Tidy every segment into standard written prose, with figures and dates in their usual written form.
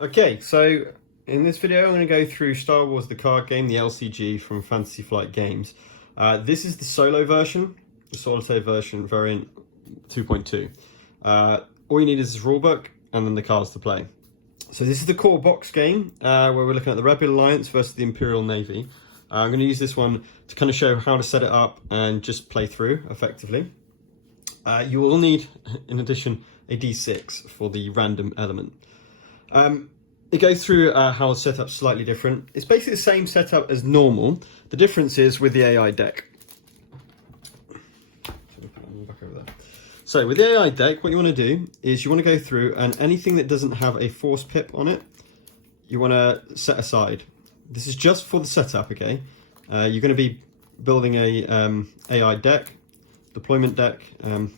Okay, so in this video I'm going to go through Star Wars the card game, the LCG from Fantasy Flight Games. This is the solo version, the solitaire version, variant 2.2. All you need is this rulebook and then the cards to play. So this is the core box game where we're looking at the Rebel Alliance versus the Imperial Navy. I'm going to use this one to kind of show how to set it up and just play through effectively. You will need, in addition, a D6 for the random element. It goes through how the setup's slightly different. It's basically the same setup as normal. The difference is with the AI deck. So with the AI deck, what you want to do is you want to go through and anything that doesn't have a force pip on it, you want to set aside. This is just for the setup, okay? You're going to be building a AI deck, deployment deck that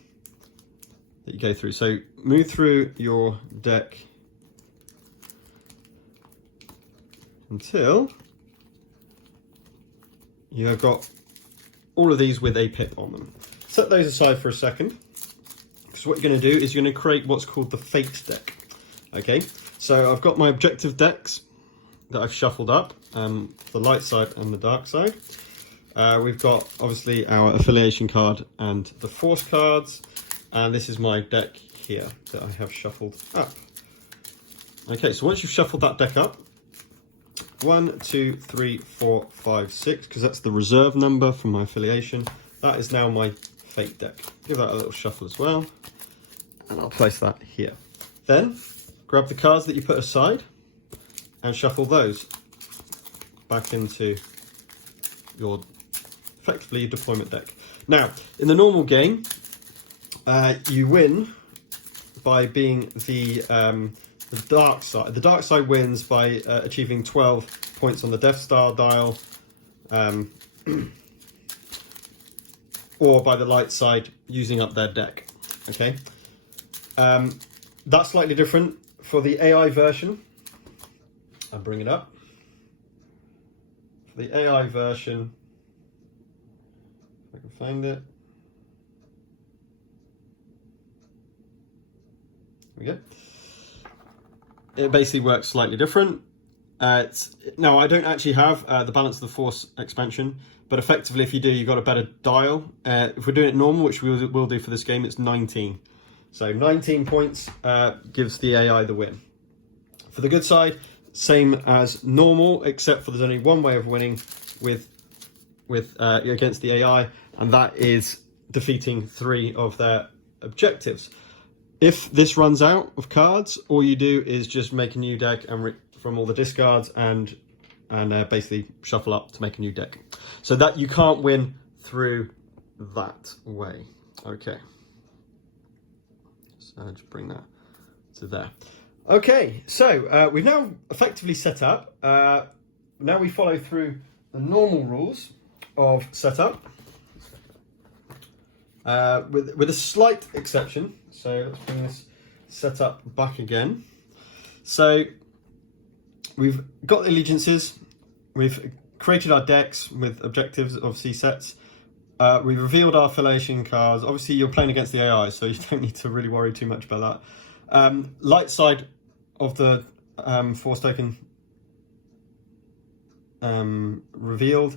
you go through. So move through your deck until you have got all of these with a pip on them. Set those aside for a second, because what you're going to do is you're going to create what's called the fate deck. Okay, so I've got my objective decks that I've shuffled up, the light side and the dark side. We've got obviously our affiliation card and the force cards, and this is my deck here that I have shuffled up. Okay, so once you've shuffled that deck up, 1, 2, 3, 4, 5, 6, because that's the reserve number from my affiliation. That is now my fate deck. Give that a little shuffle as well, and I'll place that here. Then grab the cards that you put aside and shuffle those back into your effectively your deployment deck. Now, in the normal game, you win by being the dark side. The dark side wins by achieving 12 points on the Death Star dial, or by the light side using up their deck. Okay, that's slightly different for the AI version. I'll bring it up. For the AI version, if I can find it. There we go. It basically works slightly different. Now, I don't actually have the Balance of the Force expansion, but effectively if you do, you've got a better dial. If we're doing it normal, which we will do for this game, it's 19. So 19 points gives the AI the win. For the good side, same as normal, except for there's only one way of winning with against the AI, and that is defeating 3 of their objectives. If this runs out of cards, all you do is just make a new deck and from all the discards and basically shuffle up to make a new deck. So that you can't win through that way. Okay. So just bring that to there. Okay, so we've now effectively set up. Now we follow through the normal rules of setup. With a slight exception. So let's bring this setup back again. So we've got the allegiances, we've created our decks with objectives, obviously sets. We've revealed our affiliation cards. Obviously you're playing against the AI, so you don't need to really worry too much about that. Light side of the force token revealed.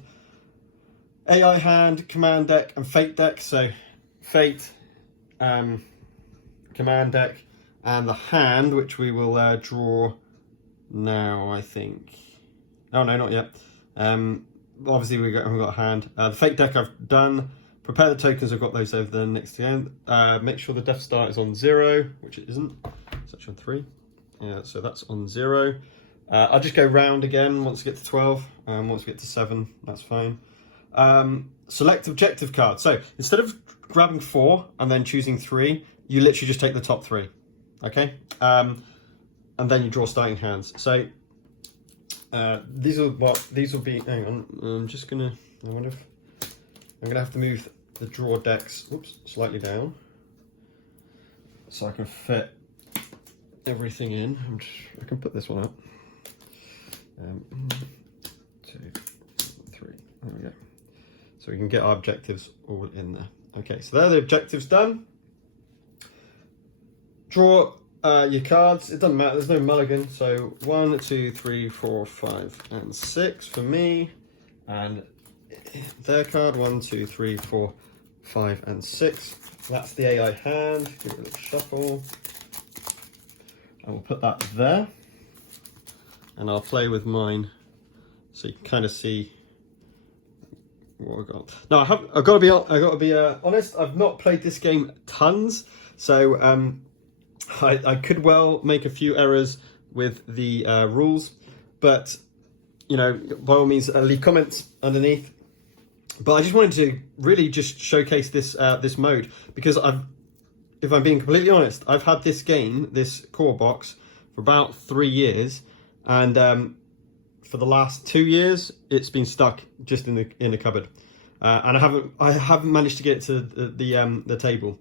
AI hand, command deck, and fate deck. So fate, command deck, and the hand, which we will draw now, I think. Oh no, not yet. Obviously we've got a hand. The fate deck I've done. Prepare the tokens, I've got those over there next to the end. Make sure the Death Star is on 0, which it isn't. It's actually on 3. Yeah, so that's on 0. I'll just go round again once we get to 12. Once we get to 7, that's fine. Select objective card. So instead of grabbing 4 and then choosing 3, you literally just take the top 3. Okay? And then you draw starting hands. So these will be, hang on, I'm just gonna, I wonder if, I'm gonna have to move the draw decks, slightly down, so I can fit everything in. I can put this one up. 2, 3, there we go. So we can get our objectives all in there. Okay, so there are the objectives done. Draw Your cards, it doesn't matter, there's no mulligan. So 1, 2, 3, 4, 5, and 6 for me. And their card, 1, 2, 3, 4, 5, and 6. That's the AI hand. Give it a little shuffle. And we'll put that there. And I'll play with mine so you can kind of see what I've got. Now I've got to be honest. I've not played this game tons, so I could well make a few errors with the rules, but you know, by all means, leave comments underneath. But I just wanted to really just showcase this this mode because if I'm being completely honest, I've had this game, this core box, for about 3 years, and for the last 2 years, it's been stuck just in the cupboard, and I haven't managed to get it to the table,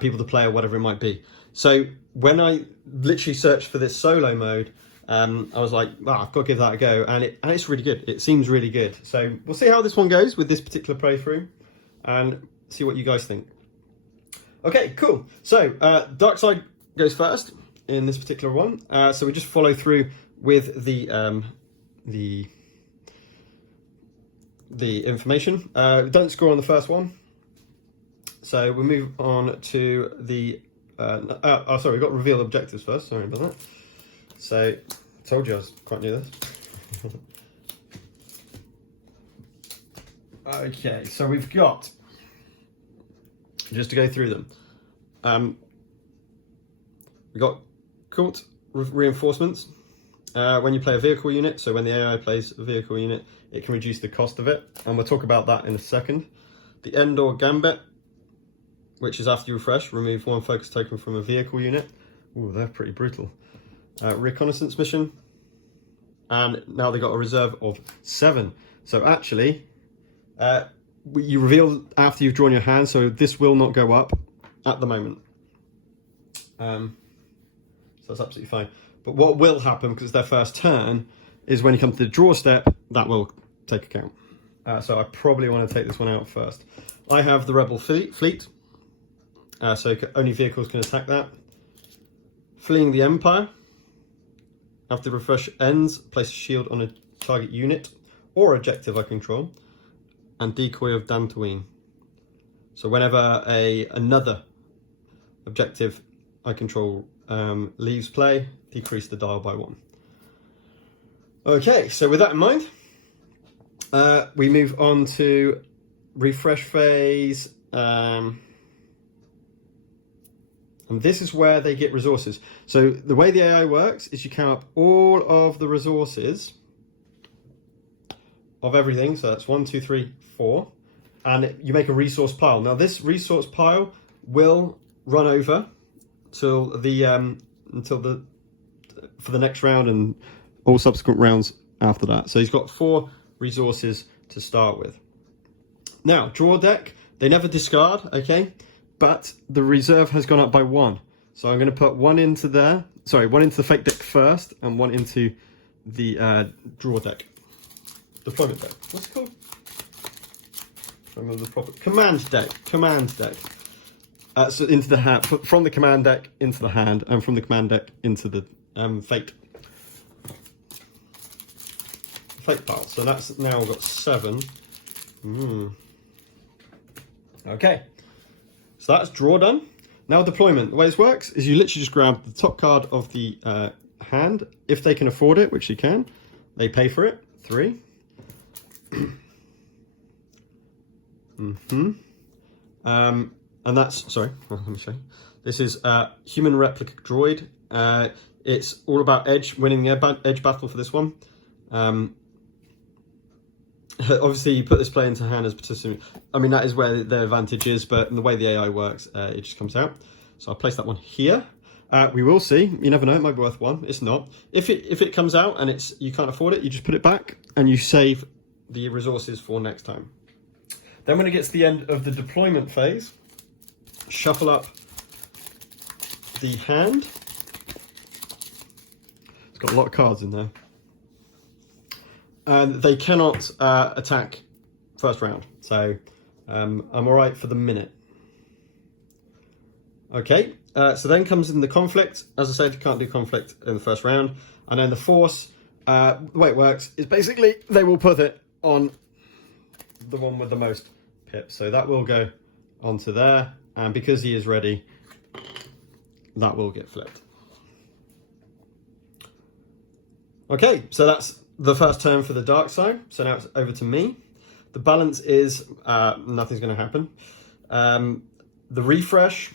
people to play or whatever it might be. So when I literally searched for this solo mode, I was like, wow, I've got to give that a go, and it's really good. It seems really good. So we'll see how this one goes with this particular playthrough, and see what you guys think. Okay, cool. So dark side goes first in this particular one. So we just follow through with the information. Don't score on the first one. So we move on to the. Sorry, we've got to reveal objectives first. Sorry about that. So, told you I was quite new to this. Okay, so we've got, just to go through them, we've got court reinforcements. When you play a vehicle unit, so when the AI plays a vehicle unit, it can reduce the cost of it, and we'll talk about that in a second. The Endor Gambit, which is after you refresh, remove 1 focus token from a vehicle unit. Ooh, they're pretty brutal. Reconnaissance mission, and now they got a reserve of 7. So actually, you reveal after you've drawn your hand, so this will not go up at the moment. So that's absolutely fine. But what will happen, because it's their first turn, is when you come to the draw step, that will take account. So I probably want to take this one out first. I have the Rebel fleet, so only vehicles can attack that. Fleeing the Empire. After the refresh ends, place a shield on a target unit or objective I control, and Decoy of Dantooine. So whenever another objective I control leaves play, decrease the dial by 1. Okay, so with that in mind, we move on to refresh phase. And this is where they get resources. So the way the AI works is you count up all of the resources of everything. So that's 1, 2, 3, 4. And you make a resource pile. Now this resource pile will run over till for the next round and all subsequent rounds after that. So he's got 4 resources to start with. Now, draw deck, they never discard, okay? But the reserve has gone up by 1. So I'm going to put 1 into there. Sorry, 1 into the fake deck first, and 1 into the draw deck. Deployment deck. What's it called? Remember the proper command deck. Command deck. So into the hand, from the command deck into the hand, and from the command deck into the fate pile. So that's now got 7. Okay. So that's draw done. Now deployment. The way this works is you literally just grab the top card of the hand. If they can afford it, which they can, they pay for it. 3. And that's, sorry, let me show you. This is human replica droid. It's all about edge, winning the edge battle for this one. Obviously, you put this play into hand as participant. I mean, that is where the advantage is, but in the way the AI works, it just comes out. So I'll place that one here. We will see. You never know, it might be worth 1. It's not. If it comes out and you can't afford it, you just put it back and you save the resources for next time. Then when it gets to the end of the deployment phase, shuffle up the hand. It's got a lot of cards in there. And they cannot attack first round, so I'm all right for the minute. Okay, so then comes in the conflict. As I said, you can't do conflict in the first round. And then the force, the way it works is basically they will put it on the one with the most pips. So that will go onto there. And because he is ready, that will get flipped. Okay, so that's the first turn for the dark side. So now it's over to me. The balance is nothing's going to happen. The refresh,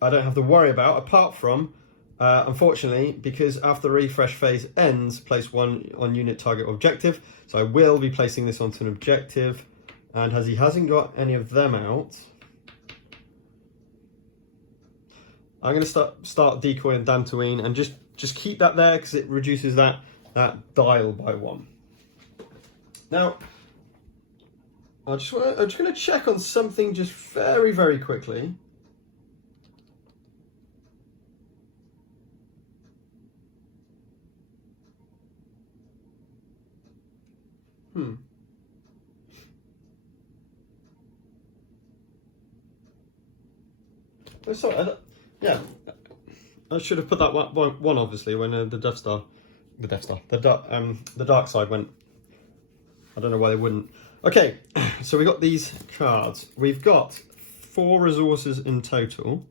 I don't have to worry about, apart from, unfortunately, because after the refresh phase ends, place one on unit target objective. So I will be placing this onto an objective. And as he hasn't got any of them out, I'm going to start decoying Dantooine and just keep that there because it reduces that dial by 1. Now, I'm just going to check on something just very, very quickly. Oh, sorry, yeah, I should have put that one obviously when the dark side went. I don't know why they wouldn't. Okay, so we got these cards. We've got 4 resources in total.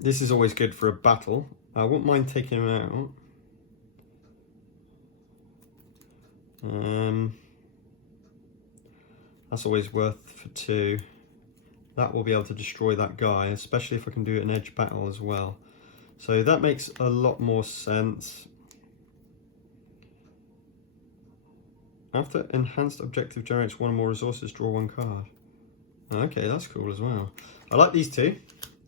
This is always good for a battle. I wouldn't mind taking them out. That's always worth for 2. That will be able to destroy that guy, especially if I can do an edge battle as well. So that makes a lot more sense. After enhanced objective generates 1 or more resources, draw 1 card. Okay, that's cool as well. I like these 2.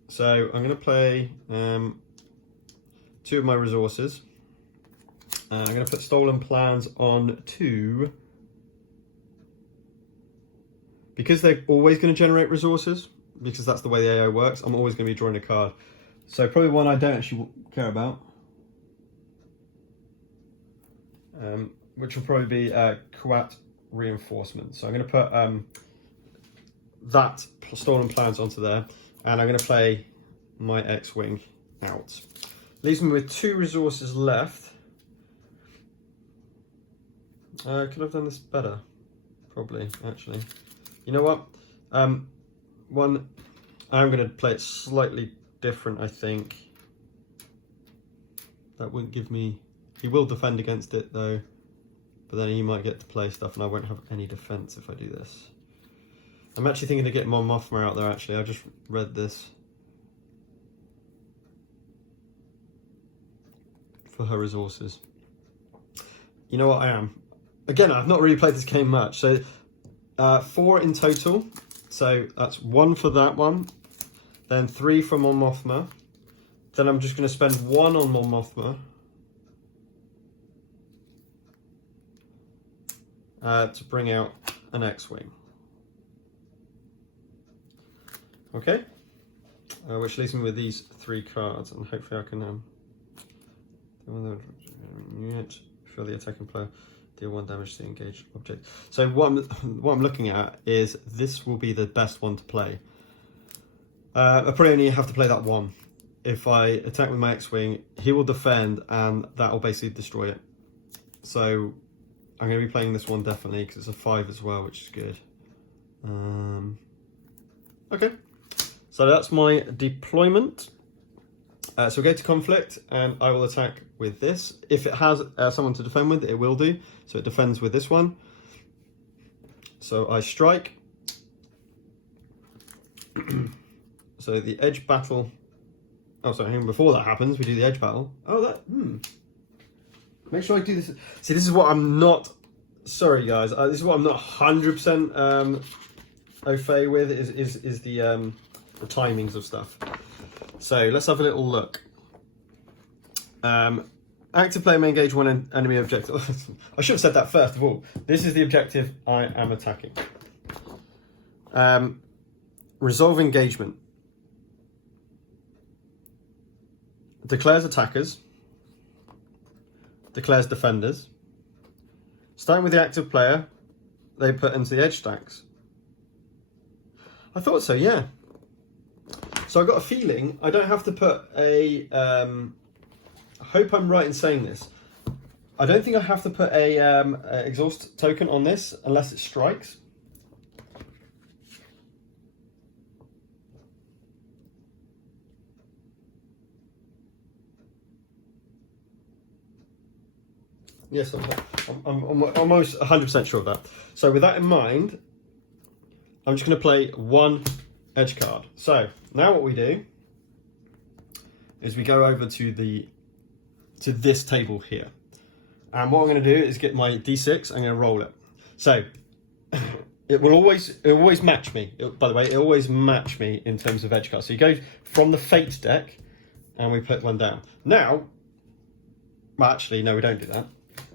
So I'm going to play 2 of my resources. I'm going to put Stolen Plans on 2. Because they're always going to generate resources, because that's the way the AI works, I'm always going to be drawing a card. So probably one I don't actually care about. Which will probably be Kuat Reinforcement. So I'm going to put that Stolen Plans onto there. And I'm going to play my X-Wing out. Leaves me with 2 resources left. Could have done this better. Probably, actually. You know what? I'm going to play it slightly different, I think. That wouldn't give me... He will defend against it, though. But then he might get to play stuff, and I won't have any defense if I do this. I'm actually thinking of getting Mon Mothma out there, actually. I just read this. For her resources. You know what I am? Again, I've not really played this game much, so... 4 in total, so that's 1 for that one, then 3 for Mon Mothma, then I'm just going to spend 1 on Mon Mothma to bring out an X-Wing. Okay, which leaves me with these 3 cards, and hopefully I can unit for the attacking player. Deal 1 damage to the engaged object. So what I'm looking at is this will be the best one to play. I probably only have to play that one. If I attack with my X-Wing, he will defend, and that will basically destroy it. So I'm going to be playing this one definitely because it's a 5 as well, which is good. Okay, so that's my deployment. So we'll go to conflict, and I will attack with this. If it has someone to defend with, it will do. So it defends with this one. So I strike. So the edge battle. Oh, sorry, hang on, before that happens, we do the edge battle. Oh, that. Make sure I do this. See, this is what I'm not. Sorry, guys. This is what I'm not 100% au fait with. Is the timings of stuff. So let's have a little look. Active player may engage 1 enemy objective. I should have said that first of all. This is the objective I am attacking. Resolve engagement. Declares attackers. Declares defenders. Starting with the active player, they put into the edge stacks. I thought so, yeah. So I've got a feeling I don't have to put a... I hope I'm right in saying this. I don't think I have to put a exhaust token on this unless it strikes. Yes, I'm almost 100% sure of that. So with that in mind, I'm just going to play one edge card. So now what we do is we go over to this table here. And what I'm going to do is get my D6, I'm going to roll it. So it will always match me. By the way, it always match me in terms of edge cards. So you go from the Fate deck and we put one down. Now, well, actually, no, we don't do that.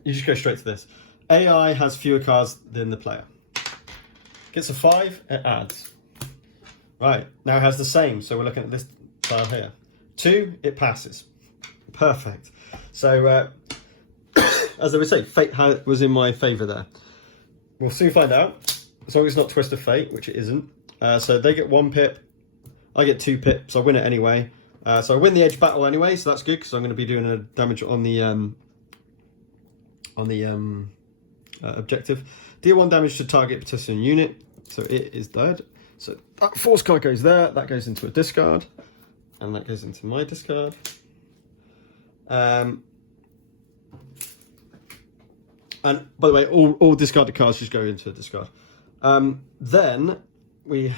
You just go straight to this. AI has fewer cards than the player. Gets a 5, it adds. Right, now it has the same, so we're looking at this tile here. 2, it passes. Perfect. So, as they would say, fate was in my favour there. We'll soon find out, as long as it's not Twist of Fate, which it isn't. So they get 1 pip, I get 2 pips, I win it anyway. So I win the edge battle anyway, so that's good, because I'm going to be doing a damage on the objective. Deal 1 damage to target participant unit, so it is dead. So that force card goes there, that goes into a discard, and that goes into my discard. And by the way, all discarded cards just go into a discard. Then we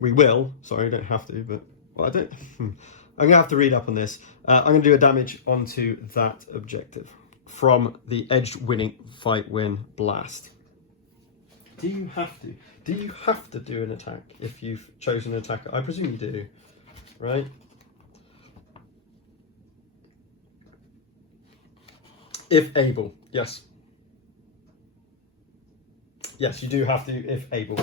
will, sorry, I don't have to, but, well, I don't, I'm going to have to read up on this. I'm going to do a damage onto that objective from the edged winning fight win blast. Do you have to? Do you have to do an attack if you've chosen an attacker? I presume you do, right? If able, yes. Yes, you do have to if able,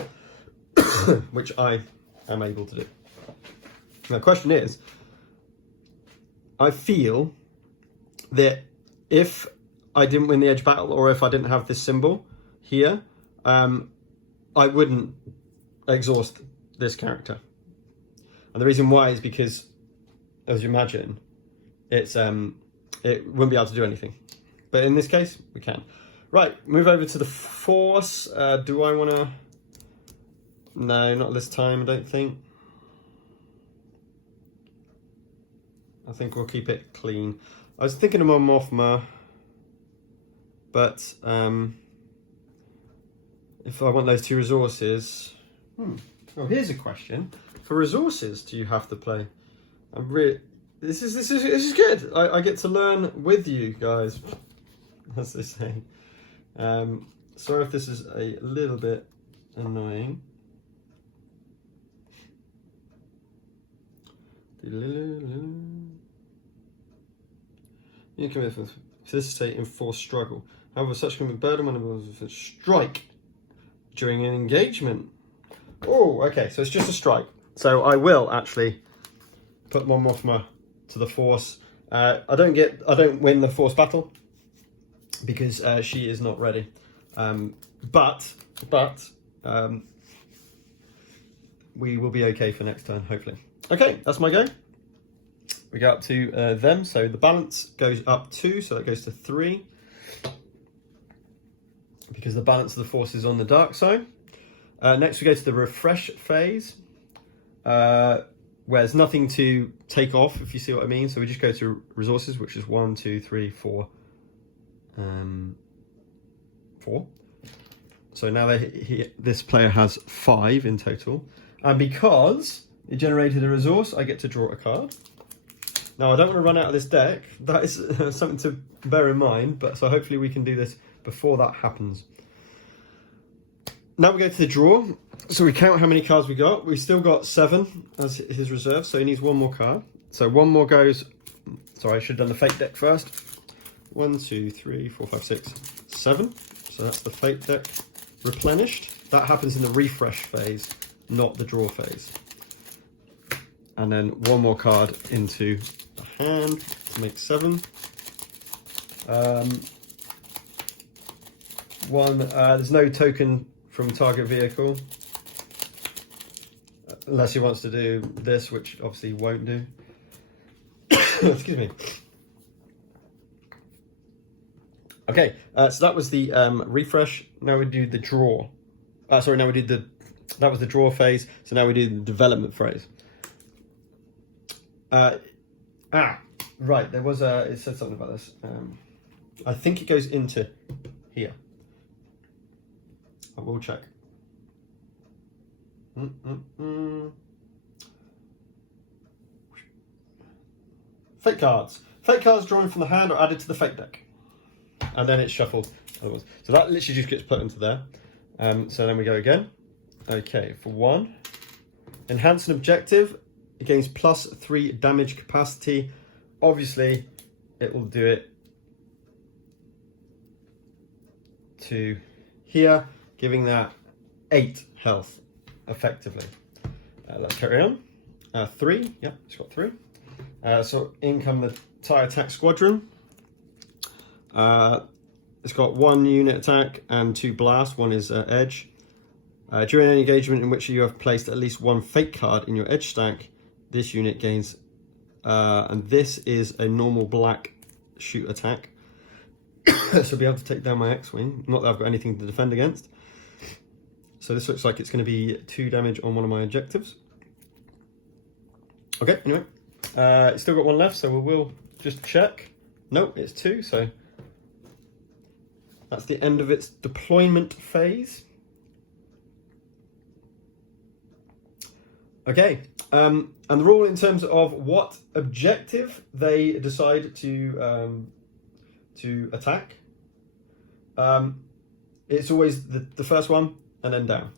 which I am able to do. Now, the question is, I feel that if I didn't win the edge battle, or if I didn't have this symbol here, I wouldn't exhaust this character. And the reason why is because, as you imagine, it wouldn't be able to do anything. But in this case, we can. Right, move over to the force. Do I want to... No, not this time, I don't think. I think we'll keep it clean. I was thinking of my Mothma, but if I want those 2 resources... Oh, here's a question. For resources, do you have to play? I'm really... This is good. I get to learn with you guys, as they say. Sorry if this is a little bit annoying. You can facilitate enforced struggle. However, such can be burden when it was strike during an engagement. Oh, okay, so it's just a strike. So I will actually put one Mothma to the force. I don't win the force battle because she is not ready. But we will be okay for next turn, hopefully. Okay, that's my go. We go up to them, so the balance goes up 2, so that goes to 3. Because the balance of the force is on the dark side. Next we go to the refresh phase, where there's nothing to take off, if you see what I mean. So we just go to resources, which is 1, 2, 3, 4. 4. So now this player has 5 in total. And because it generated a resource, I get to draw a card. Now I don't want to run out of this deck. That is something to bear in mind, but so hopefully we can do this before that happens. Now we go to the draw. So we count how many cards we got. We've still got 7 as his reserve, so he needs 1 more card. So 1 more goes... Sorry, I should have done the Fate deck first. 1, 2, 3, 4, 5, 6, 7. So that's the Fate deck replenished. That happens in the refresh phase, not the draw phase. And then 1 more card into the hand to make 7. There's no token from target vehicle. Unless he wants to do this, which obviously he won't do. Excuse me. Okay, so that was the refresh. Now we do the draw. Sorry, now we did that was the draw phase. So now we do the development phase. Right, there was it said something about this. I think it goes into here. I will check. Fake cards. Fake cards drawn from the hand are added to the fake deck. And then it's shuffled. Otherwise. So that literally just gets put into there. So then we go again. Okay, for 1. Enhance an objective. It gains +3 damage capacity. Obviously, it will do it to here, giving that 8 health, effectively. Let's carry on. 3, yeah, it's got 3. So in come the TIE attack squadron. It's got 1 unit attack and 2 blast. 1 is edge. During any engagement in which you have placed at least 1 fake card in your edge stack, this unit gains, and this is a normal black shoot attack. So I'll be able to take down my X-Wing. Not that I've got anything to defend against. So this looks like it's going to be 2 damage on one of my objectives. Okay, anyway. It's still got 1 left, so we will just check. Nope, it's 2, so that's the end of its deployment phase. Okay, and the rule in terms of what objective they decide to attack, it's always the first one and then down.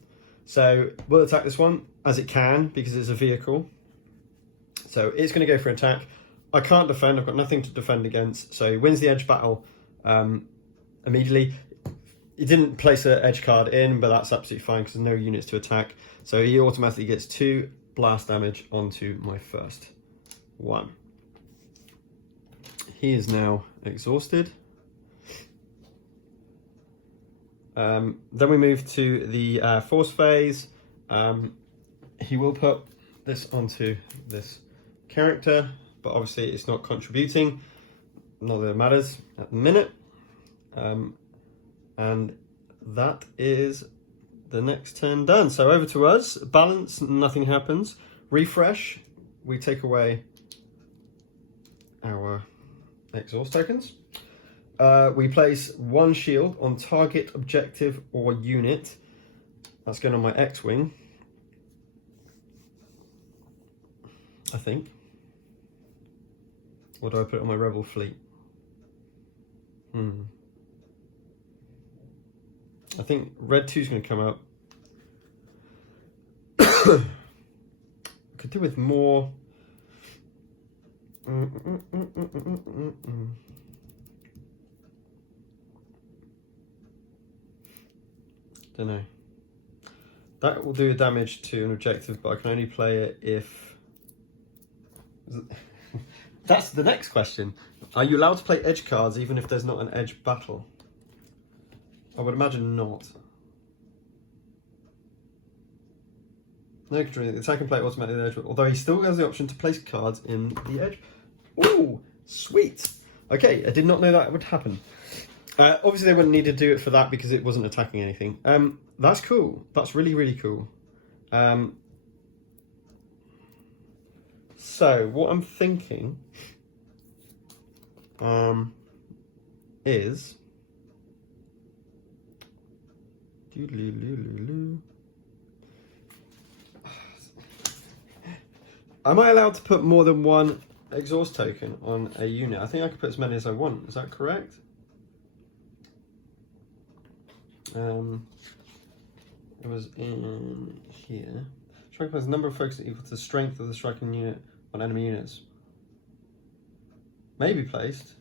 So we'll attack this one as it can because it's a vehicle. So it's going to go for attack. I can't defend, I've got nothing to defend against, so he wins the edge battle immediately. He didn't place an edge card in, but that's absolutely fine because there's no units to attack. So he automatically gets 2 blast damage onto my first one. He is now exhausted. Then we move to the force phase. He will put this onto this character, but obviously it's not contributing. Not that it matters at the minute. And that is the next turn done. So over to us. Balance, nothing happens. Refresh, we take away our exhaust tokens. We place 1 shield on target, objective, or unit. That's going on my X-Wing, I think. Or do I put it on my Rebel fleet? I think red 2 is going to come up. Could do with more. Don't know. That will do damage to an objective, but I can only play it if. That's the next question. Are you allowed to play edge cards even if there's not an edge battle? I would imagine not. No control. The attack and play automatically the edge, although he still has the option to place cards in the edge. Ooh, sweet. Okay, I did not know that would happen. Obviously, they wouldn't need to do it for that because it wasn't attacking anything. That's cool. That's really, really cool. So, what I'm thinking is... Am I allowed to put more than 1 exhaust token on a unit? I think I can put as many as I want. Is that correct? It was in here. Strike has a number of focus equal to the strength of the striking unit on enemy units. May be placed.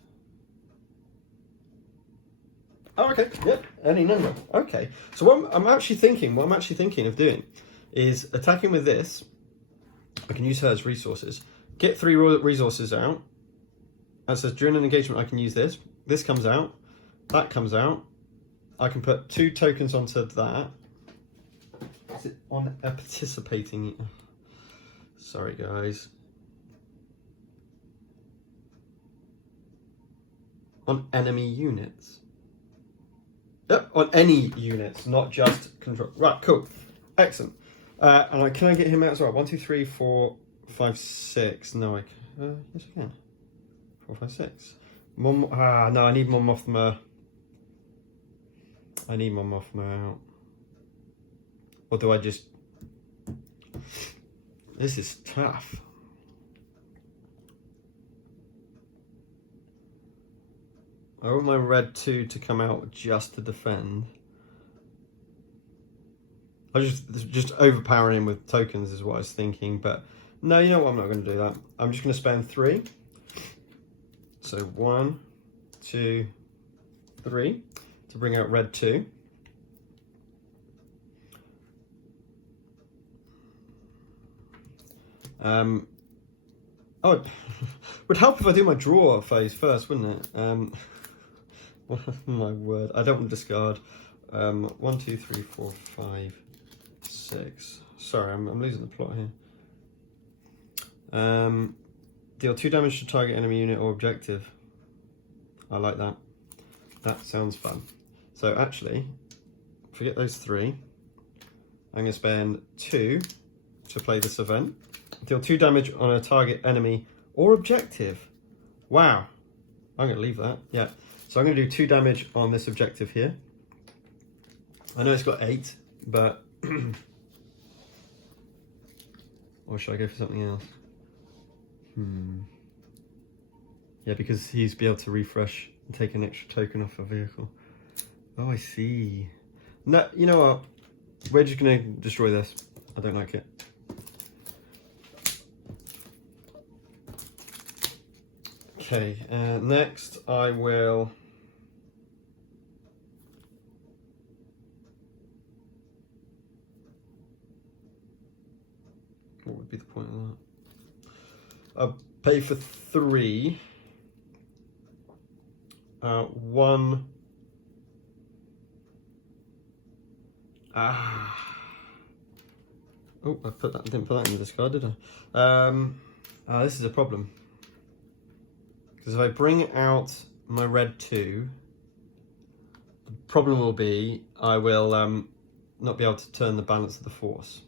Oh, okay. Yep. Any number. Okay. So what I'm actually thinking of doing is attacking with this. I can use her as resources. Get 3 resources out. That says during an engagement I can use this. This comes out. That comes out. I can put 2 tokens onto that. Is it on a participating? Sorry, guys. On enemy units. Yep, on any units, not just control. Right, cool. Excellent. And can I get him out as well? 1, 2, 3, 4, 5, 6. No, yes, I can. 4, 5, 6. No, I need Mon Mothma. I need Mon Mothma out. Or do I just... This is tough. I want my red 2 to come out just to defend. I just overpowering him with tokens is what I was thinking, but no, you know what? I'm not going to do that. I'm just going to spend 3. So 1, 2, 3 to bring out red 2. Oh, it would help if I do my draw phase first, wouldn't it? My word, I don't want to discard. 1, 2, 3, 4, 5, 6. Sorry, I'm losing the plot here. Deal 2 damage to target enemy unit or objective. I like that. That sounds fun. So actually, forget those 3. I'm going to spend 2 to play this event. Deal 2 damage on a target enemy or objective. Wow. I'm going to leave that. Yeah. So I'm going to do 2 damage on this objective here. I know it's got 8, but... or should I go for something else? Yeah, because he's be able to refresh and take an extra token off a vehicle. Oh, I see. No, you know what? We're just going to destroy this. I don't like it. Okay, next I will... What would be the point of that? I'll pay for 3. 1. Oh, I didn't put that in the discard, did I? This is a problem. Because if I bring out my red 2, the problem will be I will not be able to turn the balance of the force,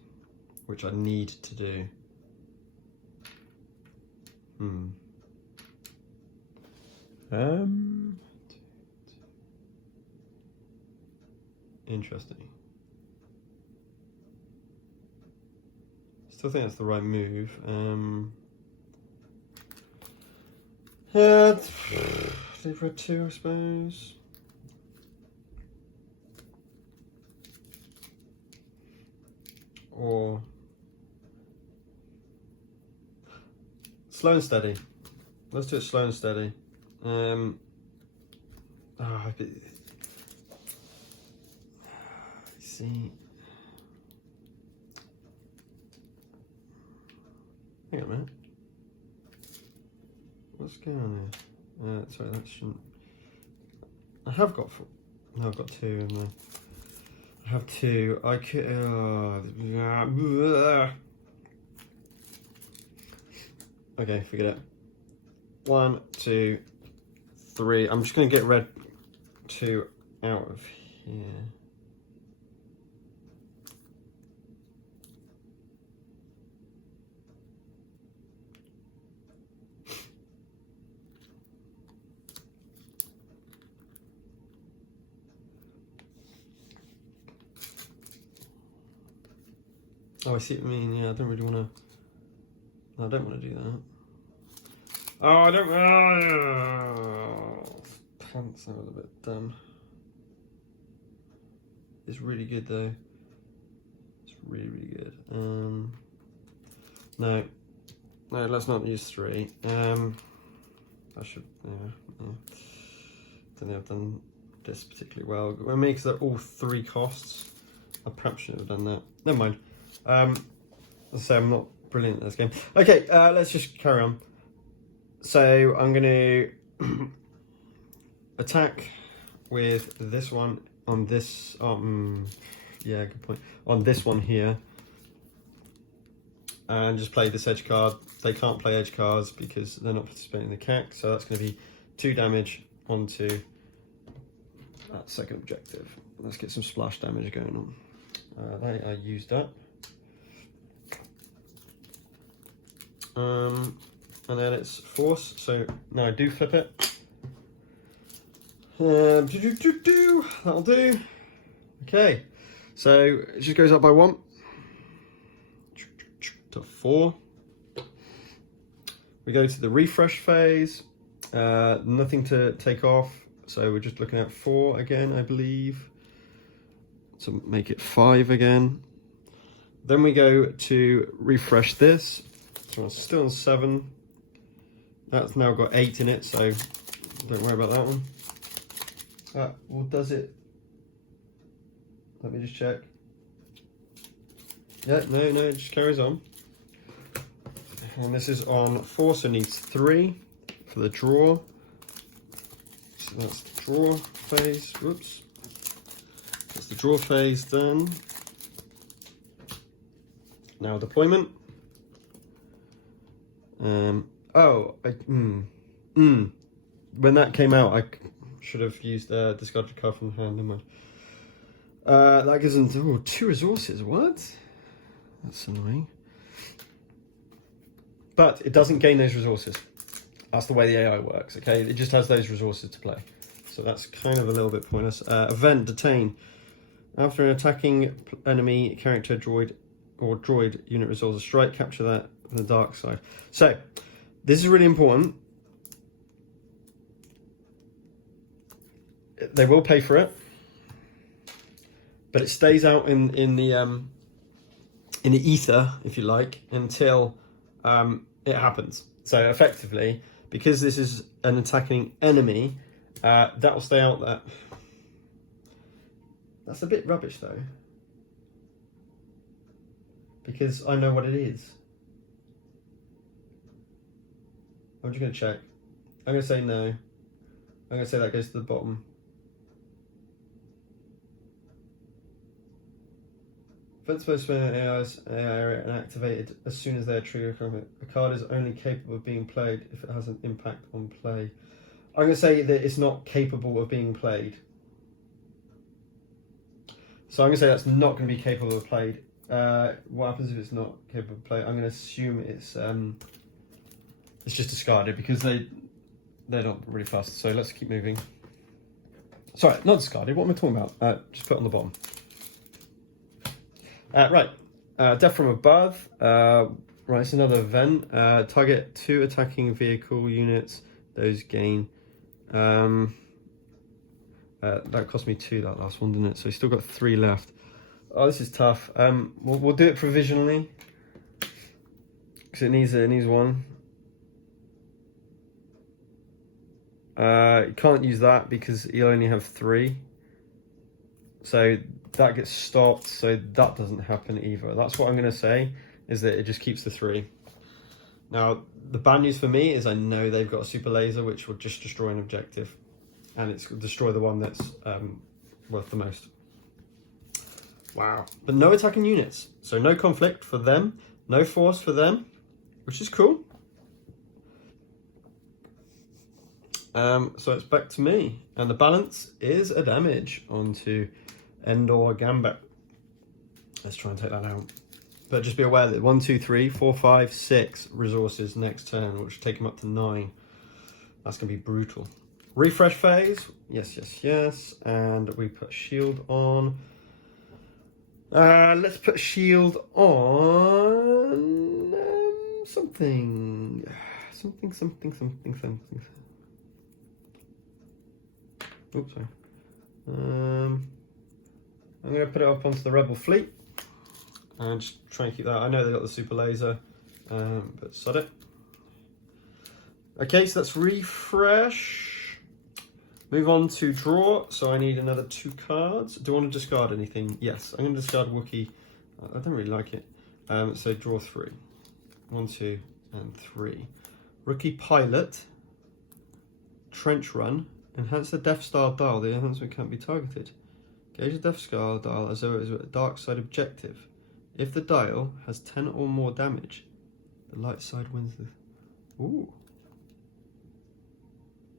which I need to do. Interesting. Still think that's the right move. Leave red 2, I suppose. Or slow and steady. Let's do it slow and steady. See. Hang on a minute. What's going on here? Sorry, that shouldn't. I have got 4. No, I've got 2 in there. I have 2. I could. Okay, forget it. 1, 2, 3. I'm just going to get red 2 out of here. Oh, I see what you mean. Yeah, I don't really want to. No, I don't want to do that. Oh, I don't. Pants, that was a bit dumb. It's really good though. It's really, really good. No, let's not use 3. I should. Yeah. Don't think I've done this particularly well. When it makes that all 3 costs, I perhaps should have done that. Never mind. As I say, I'm not brilliant at this game. Okay, let's just carry on. So I'm going to attack with this one on this. Yeah, good point. On this one here. and just play this edge card. They can't play edge cards because they're not participating in the CAC, so that's going to be 2 damage onto that second objective. Let's get some splash damage going on. They are used up. And then it's force, so now I do flip it. That'll do. Okay, so it just goes up by 1 to 4. We go to the refresh phase. Nothing to take off, so we're just looking at 4 again, I believe, to make it 5 again. Then we go to refresh this, so it's still on 7. That's now got 8 in it, so don't worry about that one. Well, does it? Let me just check. Yeah, no, it just carries on. And this is on 4, so it needs 3 for the draw. So that's the draw phase. Whoops. That's the draw phase done. Now deployment. When that came out, I should have used discarded card from the hand. Never mind. That gives them 2 resources. What? That's annoying. But it doesn't gain those resources. That's the way the AI works. Okay, it just has those resources to play. So that's kind of a little bit pointless. Event detain. After an attacking enemy character, droid or droid unit resolves a strike, capture that from the dark side. So this is really important. They will pay for it, but it stays out in the ether, if you like, until it happens. So effectively, because this is an attacking enemy, that will stay out there. That's a bit rubbish though, because I know what it is. I'm just going to check. I'm going to say no. I'm going to say that goes to the bottom. Events supposed to be an AI's AI area and activated as soon as they're triggered. A card is only capable of being played if it has an impact on play. I'm going to say that it's not capable of being played. So I'm going to say that's not going to be capable of played. What happens if it's not capable of play? I'm going to assume it's just discarded because they're not really fast. So let's keep moving. Sorry, not discarded. What am I talking about? Just put it on the bottom. Right, death from above. Right, it's another event. Target 2 attacking vehicle units. Those gain. That cost me 2, that last one, didn't it? So we've still got 3 left. Oh, this is tough. We'll do it provisionally because it needs 1. You can't use that because you only have 3. So that gets stopped, so that doesn't happen either. That's what I'm going to say, is that it just keeps the 3. Now, the bad news for me is I know they've got a super laser, which will just destroy an objective. And it's destroy the one that's worth the most. Wow. But no attacking units. So no conflict for them, no force for them, which is cool. So it's back to me. And the balance is a damage onto Endor Gambit. Let's try and take that out. But just be aware that 1, 2, 3, 4, 5, 6 resources next turn, which will take them up to 9. That's going to be brutal. Refresh phase. Yes, yes, yes. And we put shield on. Let's put shield on something. Something. Oops, sorry. I'm going to put it up onto the Rebel fleet and just try and keep that. I know they've got the super laser, but sod it. Okay, so that's refresh. Move on to draw. So I need another 2 cards. Do I want to discard anything? Yes, I'm going to discard Wookiee. I don't really like it. So draw 3. 1, 2, and 3. Rookie Pilot. Trench Run. Enhance the Death Star dial. The enhancement can't be targeted. Gauge the Death Star dial as though it was a dark side objective. If the dial has 10 or more damage, the light side wins the... Ooh.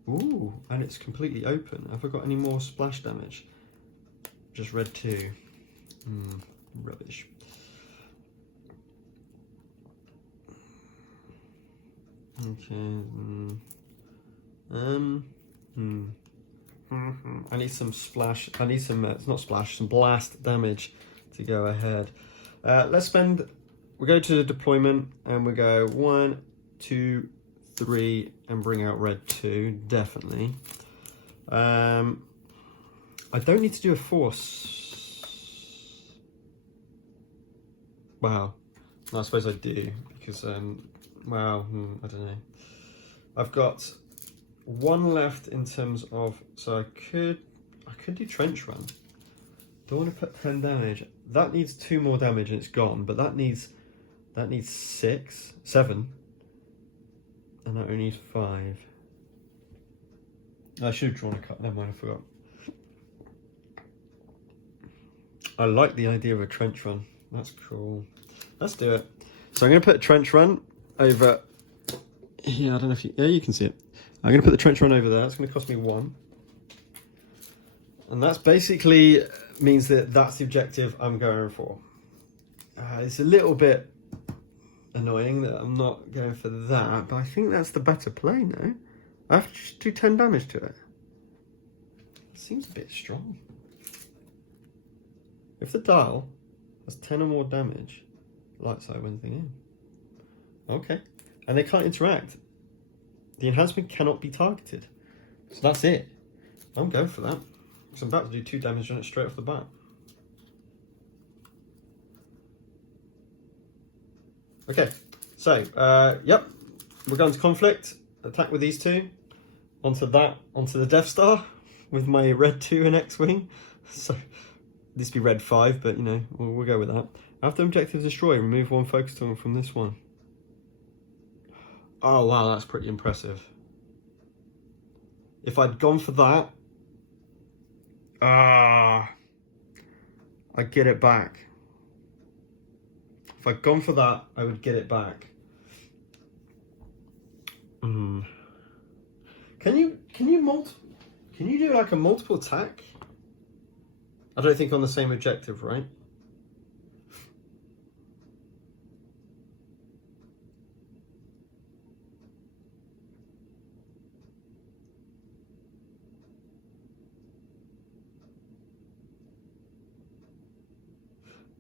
Ooh, and it's completely open. Have I got any more splash damage? Just red 2. Rubbish. Okay. I need some splash. I need some. It's not splash. Some blast damage to go ahead. Let's spend. We go to deployment and we go 1, 2, 3, and bring out red 2. Definitely. I don't need to do a force. Wow. No, I suppose I do because wow. I don't know. I've got 1 left in terms of, so I could do trench run. Don't want to put 10 damage. That needs 2 more damage and it's gone, but that needs 7, and that only needs 5. I should have drawn a cut. Never mind, I forgot. I like the idea of a trench run. That's cool. Let's do it. So I'm going to put a trench run over here. I don't know if you can see it. I'm going to put the trench run over there. It's going to cost me 1. And that's basically means that that's the objective I'm going for. It's a little bit annoying that I'm not going for that, but I think that's the better play, no? I have to just do 10 damage to it. Seems a bit strong. If the dial has 10 or more damage, light side wins the game. Okay. And they can't interact. The enhancement cannot be targeted. So that's it. I'm going for that. Because I'm about to do 2 damage on it straight off the bat. Okay. So, yep. We're going to conflict. Attack with these 2. Onto the Death Star with my red 2 and X-Wing. So, this be red 5, but you know, we'll go with that. After objective destroy, remove 1 focus token from this one. Oh wow, that's pretty impressive. If I'd gone for that, I'd get it back. If I'd gone for that, I would get it back. Can you do like a multiple attack? I don't think on the same objective, right?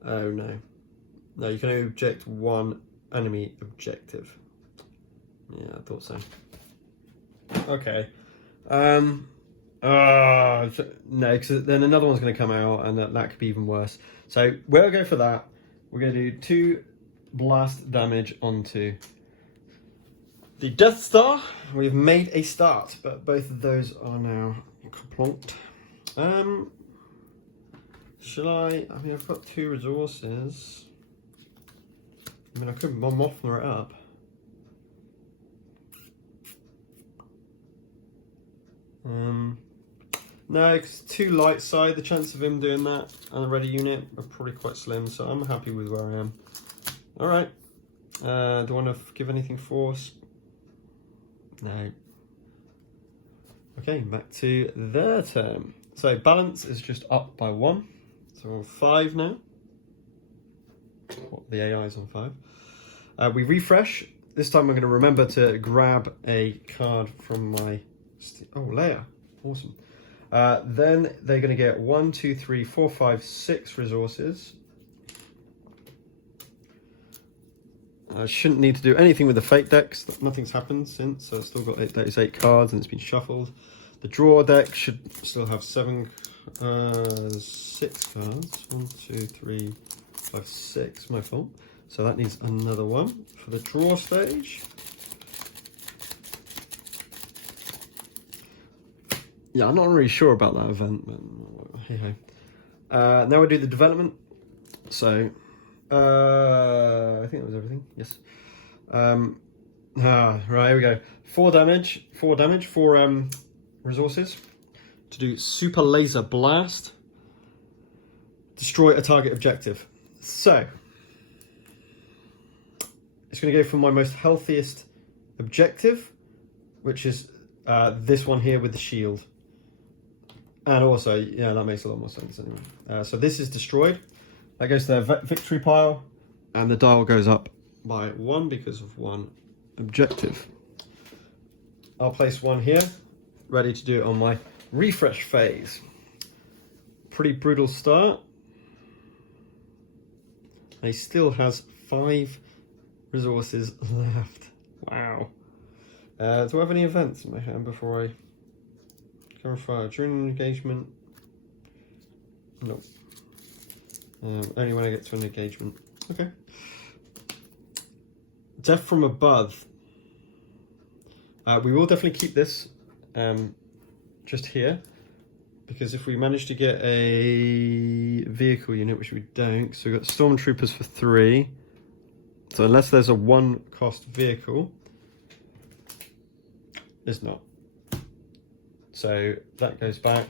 Oh no. No, you can only object 1 enemy objective. Yeah, I thought so. Okay. No, because then another one's going to come out and that could be even worse. So we'll go for that. We're going to do 2 blast damage onto the Death Star. We've made a start, but both of those are now plonked. Shall I mean, I've got 2 resources. I mean, I could Mothra it up. No, because 2 light side, the chance of him doing that and a ready unit are probably quite slim, so I'm happy with where I am. Alright. Do I want to give anything force? No. Okay, back to their turn. So balance is just up by 1. So we're on 5 now. The AI is on 5. We refresh. This time I'm going to remember to grab a card from my... Oh, Leia. Awesome. Then they're going to get 1, 2, 3, 4, 5, 6 resources. I shouldn't need to do anything with the fate decks. Nothing's happened since, so I've still got those 8 cards and it's been shuffled. The draw deck should still have 6 cards. 1, 2, 3, 5, 6. My fault. So that needs another one for the draw stage. Yeah, I'm not really sure about that event, but hey ho. Now we do the development. So, I think that was everything. Yes. Right, here we go. 4 damage, 4 resources to do super laser blast. Destroy a target objective. So, it's going to go for my most healthiest objective, which is this one here with the shield. And also, yeah, that makes a lot more sense anyway. So this is destroyed. That goes to their victory pile, and the dial goes up by 1 because of 1 objective. I'll place 1 here, ready to do it on my refresh phase. Pretty brutal start. He still has 5 resources left. Wow. Do I have any events in my hand before I cover fire? During an engagement? Nope. Only when I get to an engagement. Okay. Death from above. We will definitely keep this just here, because if we manage to get a vehicle unit, which we don't, so we've got stormtroopers for 3. So unless there's a 1 cost vehicle, there's not. So that goes back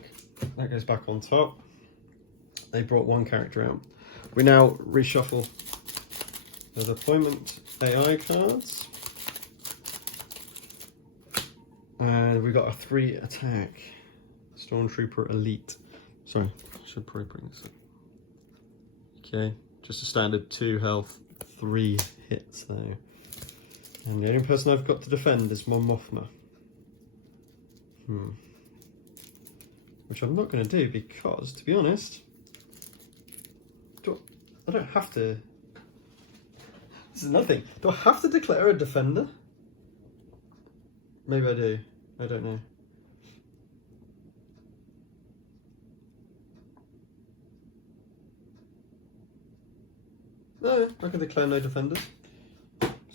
on top. They brought 1 character out. We now reshuffle the deployment AI cards. And we've got a 3 attack. Stormtrooper Elite. Sorry, I should probably bring this up. Okay, just a standard 2 health, 3 hits though. And the only person I've got to defend is Mon Mothma. Which I'm not going to do because, to be honest, I don't have to. This is nothing. Do I have to declare a defender? Maybe I do. I don't know. No, I can declare no defenders.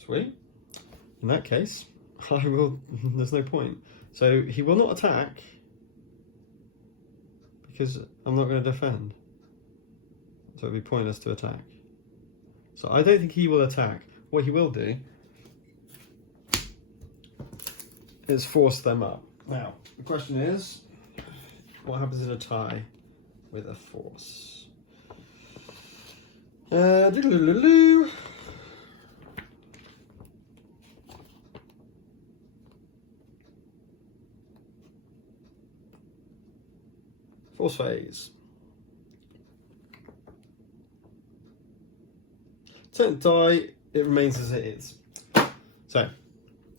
Sweet. In that case, I will. There's no point. So he will not attack because I'm not going to defend. So it'd be pointless to attack. So I don't think he will attack. What he will do is force them up. Now, the question is, what happens in a tie with a force? Force phase. Don't die, it remains as it is. So,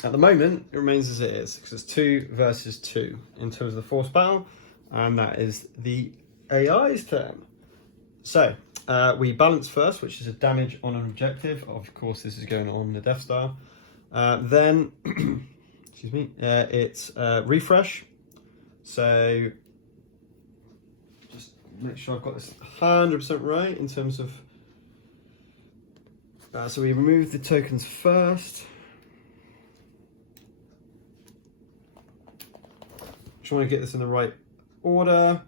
at the moment, it remains as it is, because it's 2 versus 2 in terms of the force battle, and that is the AI's turn. So, we balance first, which is a damage on an objective. Of course, this is going on the Death Star. Then, excuse me, it's refresh. So, just make sure I've got this 100% right in terms of. So we remove the tokens first. Just want to get this in the right order.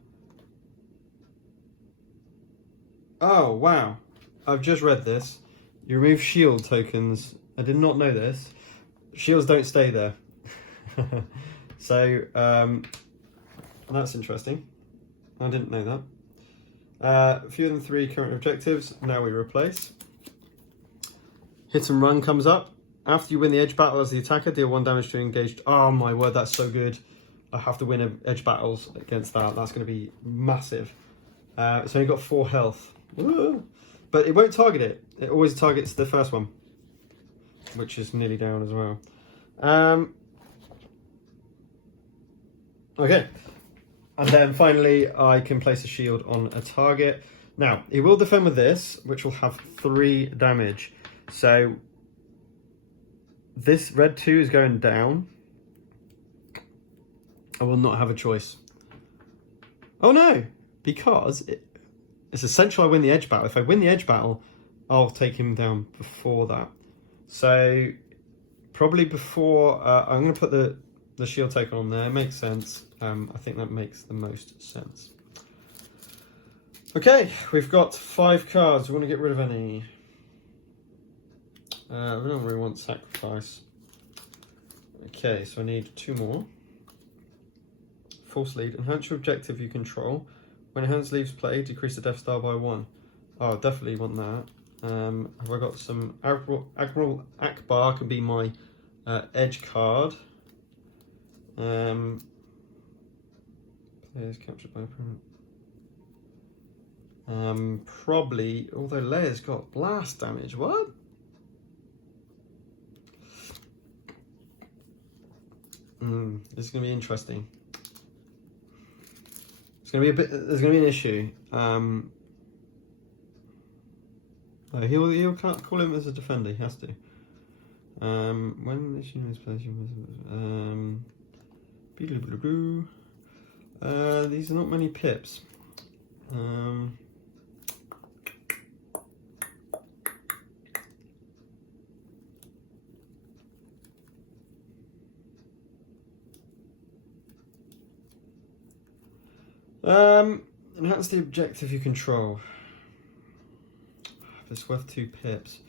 Oh, wow. I've just read this. You remove shield tokens. I did not know this. Shields don't stay there. So, that's interesting. I didn't know that. Fewer than 3 current objectives. Now we replace. Hit and run comes up. After you win the edge battle as the attacker, deal 1 damage to engaged. Oh my word, that's so good. I have to win edge battles against that. That's going to be massive. It's only got 4 health. Woo! But it won't target it. It always targets the first one, which is nearly down as well. Okay. And then finally, I can place a shield on a target. Now, it will defend with this, which will have 3 damage. So this red 2 is going down. I will not have a choice. Oh no, because it's essential I win the edge battle. If I win the edge battle, I'll take him down before that. So probably before, I'm going to put the shield token on there. It makes sense. I think that makes the most sense. Okay, we've got 5 cards. We want to get rid of any. We don't really want sacrifice. Okay, so I need 2 more. Force lead. Enhance your objective you control. When enhance leaves play, decrease the Death Star by 1. Oh, definitely want that. Have I got some Admiral Akbar can be my edge card. Players captured by opponent. Probably, although Leia's got blast damage. What? This is gonna be interesting. It's gonna be a bit. There's gonna be an issue. He'll can't call him as a defender. He has to. When this unit is placed, these are not many pips. Enhance the objective you control. If it's worth 2 pips,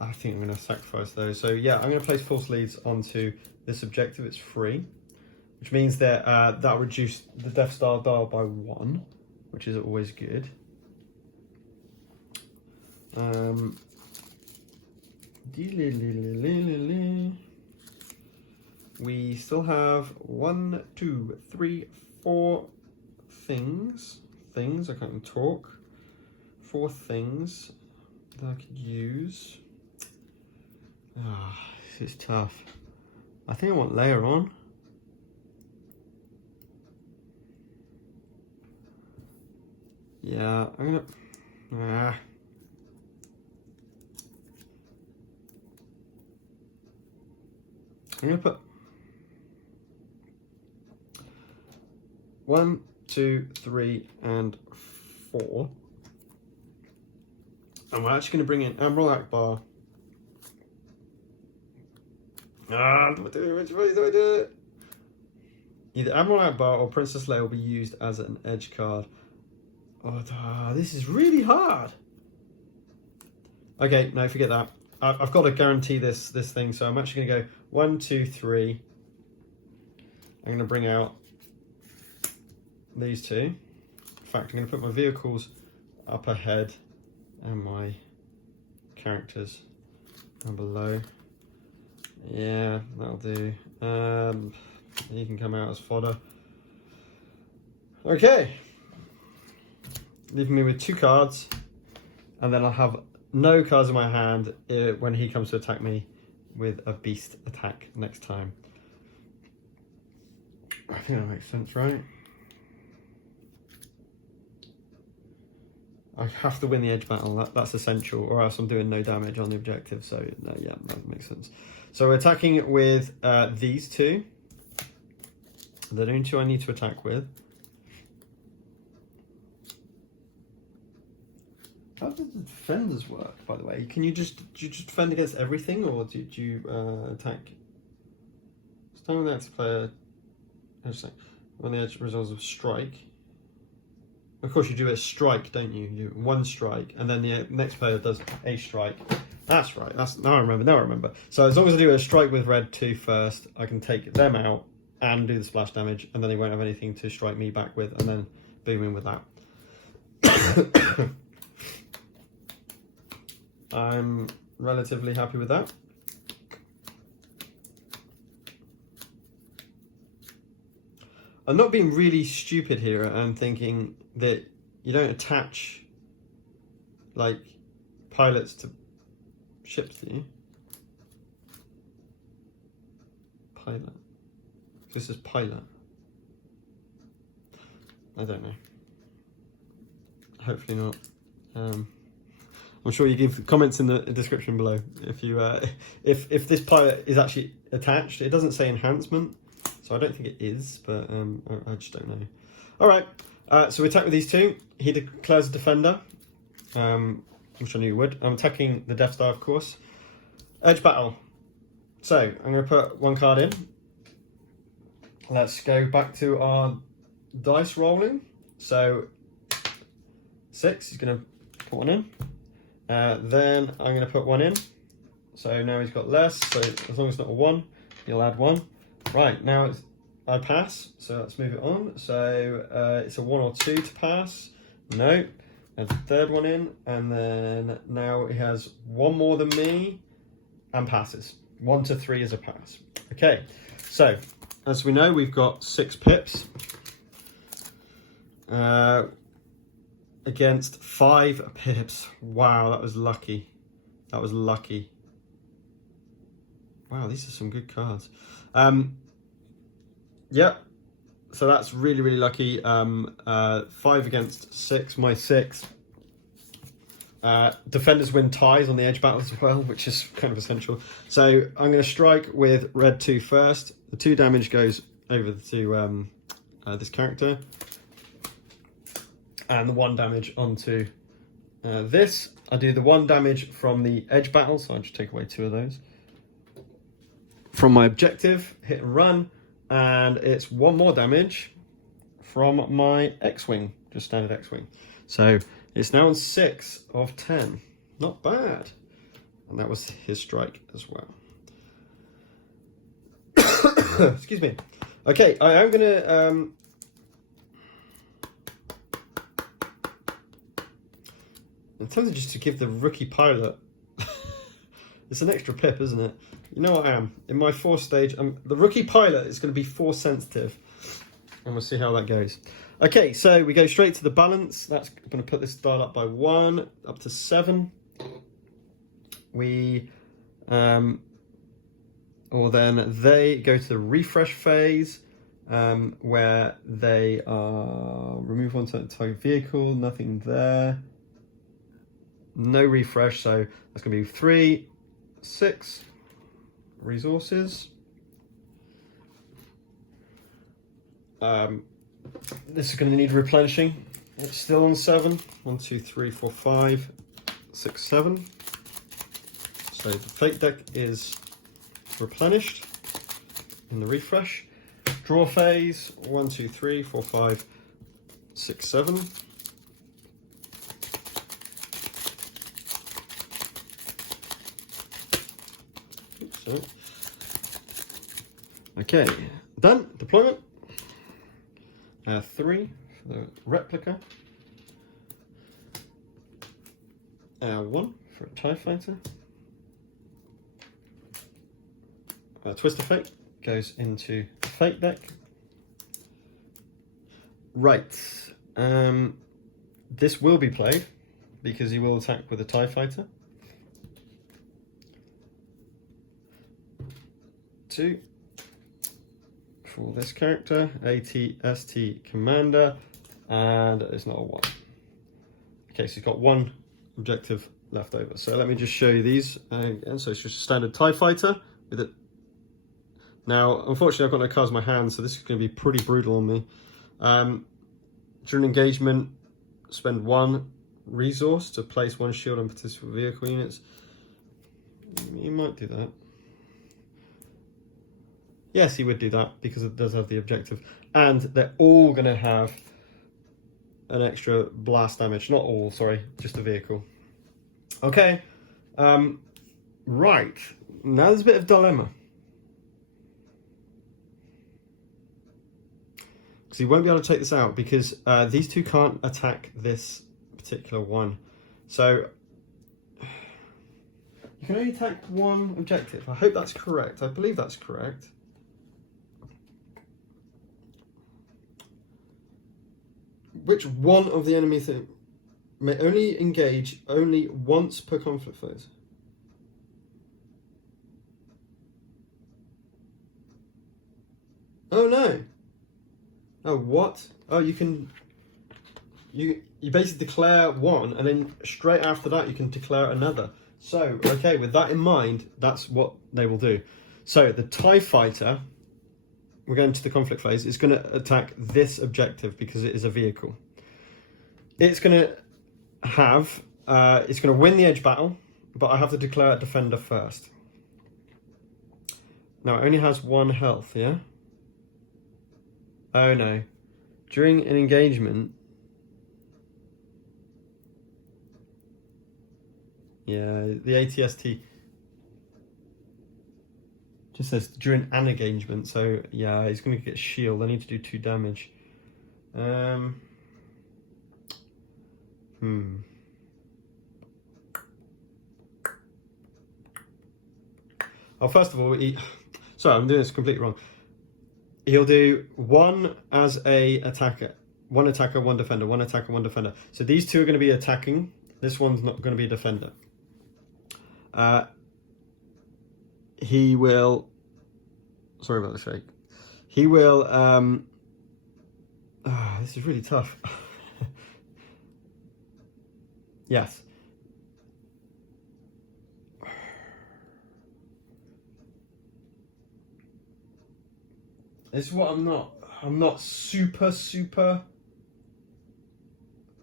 I think I'm going to sacrifice those. So yeah, I'm going to place false leads onto this objective. It's free, which means that that'll reduce the Death Star dial by 1, which is always good. We still have 1, 2, 3, 4 things. I can't even talk. 4 things that I could use. This is tough. I think I want Leia on. Yeah, I'm gonna. I'm gonna put 1, 2, 3, and 4. And we're actually going to bring in Admiral Akbar. What do I do? Either Admiral Akbar or Princess Leia will be used as an edge card. This is really hard. Okay, no, forget that. I've got to guarantee this thing, so I'm actually going to go 1, 2, 3. I'm going to bring out these 2. In fact, I'm going to put my vehicles up ahead and my characters down below. Yeah, that'll do. You can come out as fodder. Okay. Leaving me with 2 cards, and then I'll have no cards in my hand when he comes to attack me with a beast attack next time. I think that makes sense, right? I have to win the edge battle, that's essential, or else I'm doing no damage on the objective, so no, yeah, that makes sense. So we're attacking with these 2. The only 2 I need to attack with. How does the defenders work, by the way? Do you just defend against everything, or do you attack? It's time when the active player, when the edge resolves a strike. Of course, you do a strike, don't you? You do 1 strike, and then the next player does a strike. That's right. Now I remember. So as long as I do a strike with red 2 first, I can take them out and do the splash damage, and then they won't have anything to strike me back with, and then boom in with that. I'm relatively happy with that. I'm not being really stupid here and thinking that you don't attach like pilots to ships, do you? Pilot. This is pilot. I don't know. Hopefully not. I'm sure you give comments in the description below if you if this pilot is actually attached. It doesn't say enhancement, so I don't think it is, but I just don't know. All right, so we attack with these 2. He declares a defender, which I knew he would. I'm attacking the Death Star, of course. Edge battle. So I'm going to put 1 card in. Let's go back to our dice rolling. So 6. He's going to put 1 in. Then I'm going to put 1 in. So now he's got less. So as long as it's not a 1, he'll add 1. Right, now I pass. So let's move it on. So it's a 1 or 2 to pass. No. adds a third one in, and then now he has one more than me and passes. 1 to 3 is a pass. Okay, so as we know, we've got 6 pips against 5 pips. Wow, that was lucky. That was lucky. Wow, these are some good cards. Yep. So that's really, really lucky. 5 against 6, my 6. Defenders win ties on the edge battles as well, which is kind of essential. So I'm going to strike with red 2 first. The 2 damage goes over to this character. And the 1 damage onto this. I do the 1 damage from the edge battle, so I'll just take away 2 of those. From my objective, hit and run. And it's 1 more damage from my X-Wing, just standard X-Wing. So it's now on 6 of 10. Not bad. And that was his strike as well. Excuse me. Okay, I am going to... in terms of just to give the rookie pilot... it's an extra pip, isn't it? You know what I am. In my 4th stage, the rookie pilot is going to be force sensitive. And we'll see how that goes. Okay, so we go straight to the balance. That's going to put this dial up by 1, up to 7. We, or then they go to the refresh phase, where they are remove 1 target vehicle, nothing there. No refresh, so that's going to be 3, 6 resources. This is going to need replenishing. It's still on 7. 1, 2, 3, 4, 5, 6, 7. So the fake deck is replenished in the refresh. Draw phase. 1, 2, 3, 4, 5, 6, 7. Oops, okay, done. Deployment. 3 for the replica. 1 for a TIE fighter. Twister Fate goes into the fate deck. Right. This will be played because he will attack with a TIE fighter. 2 for this character, ATST Commander, and it's not a 1. Okay, so he's got 1 objective left over. So let me just show you these again. So it's just a standard TIE fighter with it. Now, unfortunately, I've got no cards in my hand, so this is going to be pretty brutal on me. During engagement, spend 1 resource to place 1 shield on participant vehicle units. You might do that. Yes, he would do that because it does have the objective. And they're all going to have an extra blast damage. Not all, sorry, just the vehicle. Okay. Right. Now there's a bit of dilemma. Because he won't be able to take this out because these 2 can't attack this particular one. So you can only attack 1 objective. I hope that's correct. I believe that's correct. Which one of the enemy thing may only engage only once per conflict phase? Oh no! Oh what? Oh, you can. You basically declare 1, and then straight after that you can declare another. So okay, with that in mind, that's what they will do. So the TIE fighter. We're going to the conflict phase. It's going to attack this objective because it is a vehicle. It's going to have, it's going to win the edge battle, but I have to declare a defender first. Now it only has 1 health, yeah? Oh no. During an engagement, yeah, the ATST just says during an engagement, so yeah, he's going to get shield. I need to do 2 damage. Oh, first of all, sorry, I'm doing this completely wrong. He'll do one as a attacker, one attacker, one defender, one attacker, one defender. So these two are going to be attacking. This one's not going to be a defender. He will. Sorry about the shake. He will. This is really tough. Yes. This is what I'm not super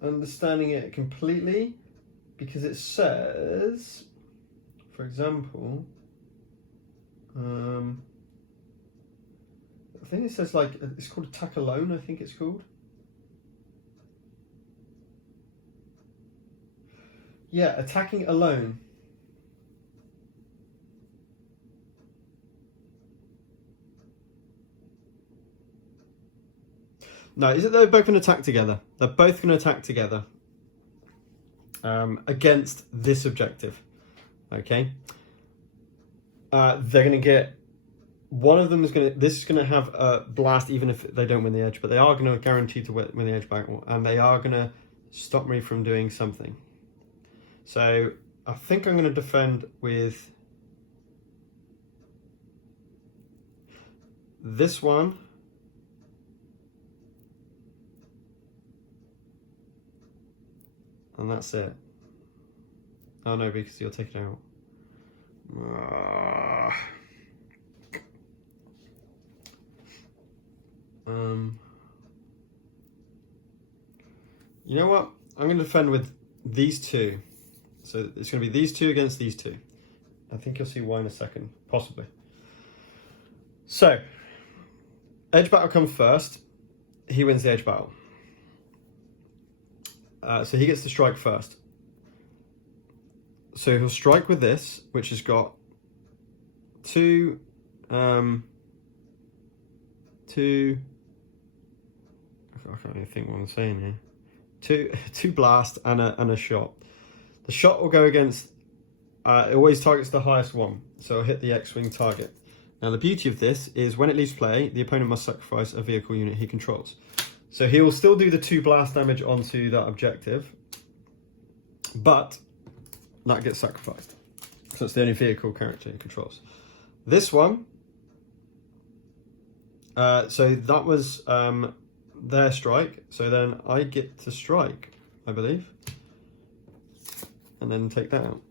understanding it completely, because it says, for example, I think it says like, it's called attack alone, I think it's called. Yeah, attacking alone. No, is it they're both going to attack together? They're both going to attack together against this objective. Okay. They're going to get, one of them is going to, this is going to have a blast even if they don't win the edge, but they are going to guarantee to win the edge battle, and they are going to stop me from doing something. So I think I'm going to defend with this one. And that's it. Oh no, because you'll take it out. You know what? I'm going to defend with these two. So it's going to be these two against these two. I think you'll see why in a second, possibly. So, edge battle comes first. He wins the edge battle. So he gets to strike first. So he'll strike with this, which has got two. I can't even think what I'm saying here. Two blast and a shot. The shot will go against. It always targets the highest one, so it'll hit the X-wing target. Now the beauty of this is when it leaves play, the opponent must sacrifice a vehicle unit he controls. So he will still do the 2 blast damage onto that objective, but that gets sacrificed. So it's the only vehicle character he controls. This one, so that was their strike. So then I get to strike, I believe, and then take that out.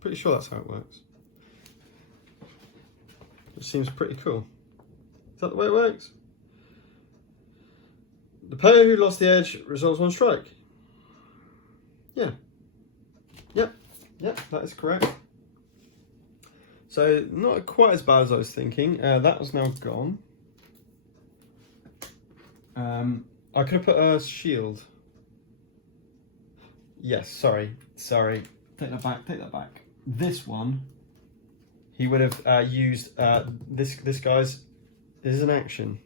Pretty sure that's how it works. It seems pretty cool. Is that the way it works? The player who lost the edge resolves 1 strike. Yeah. Yep, that is correct. So not quite as bad as I was thinking. That was now gone. I could have put a shield. Yes, sorry. Take that back. This one, he would have used this guy's. This is an action.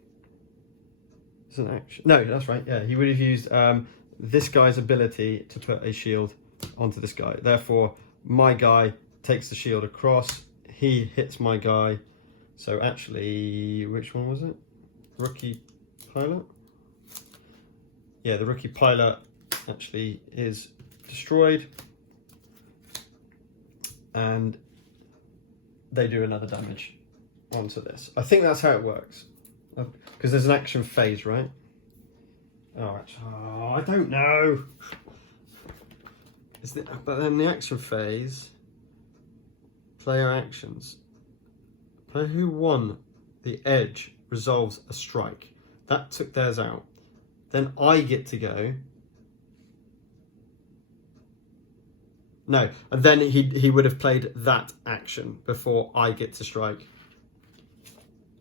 It's an action. No, that's right. Yeah, he would have used this guy's ability to put a shield onto this guy. Therefore, my guy takes the shield across. He hits my guy. So actually, which one was it? Rookie pilot? Yeah, the rookie pilot actually is destroyed. And they do another damage onto this. I think that's how it works. Because there's an action phase, right? Oh, I don't know. But then the action phase, player actions. Player who won the edge resolves a strike. That took theirs out. Then I get to go. No, and then he would have played that action before I get to strike.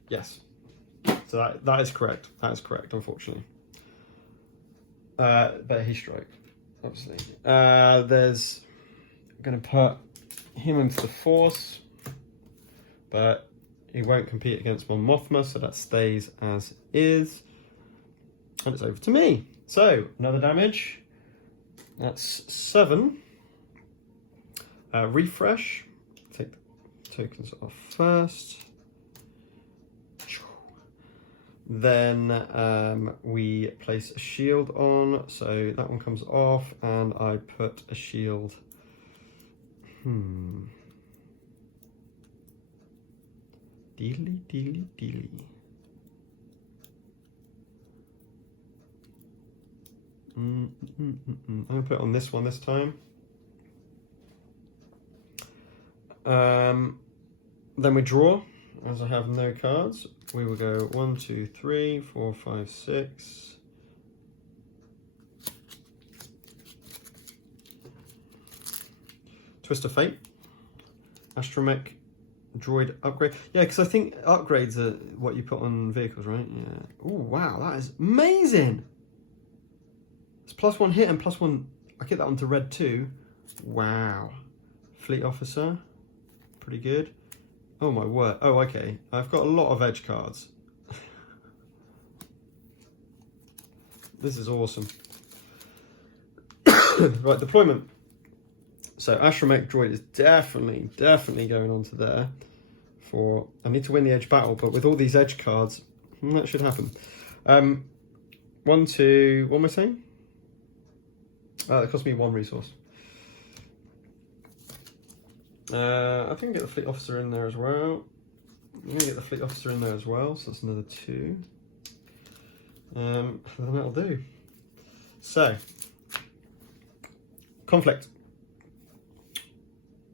Yes. So that is correct. That is correct, unfortunately. But he strike, obviously. I'm going to put him into the force, but he won't compete against Mon Mothma, so that stays as is. And it's over to me. So, another damage. That's 7. Refresh. Take the tokens off first. Then we place a shield on, so that one comes off, and I put a shield. Deedly, deedly, deedly. I'm going to put it on this one this time. Then we draw, as I have no cards. We will go 1, 2, 3, 4, 5, 6. Twist of Fate. Astromech droid upgrade. Yeah, because I think upgrades are what you put on vehicles, right? Yeah. Oh, wow, that is amazing. It's +1 hit and +1. I get that onto red too. Wow. Fleet Officer. Pretty good. Oh my word. Oh, okay. I've got a lot of edge cards. This is awesome. Right, deployment. So Astromech droid is definitely going onto there. For I need to win the edge battle, but with all these edge cards, that should happen. 1, 2. What am I saying? It cost me 1 resource. I think get the fleet officer in there as well. I'm going to get the fleet officer in there as well, so that's another 2. Then that'll do. So, conflict.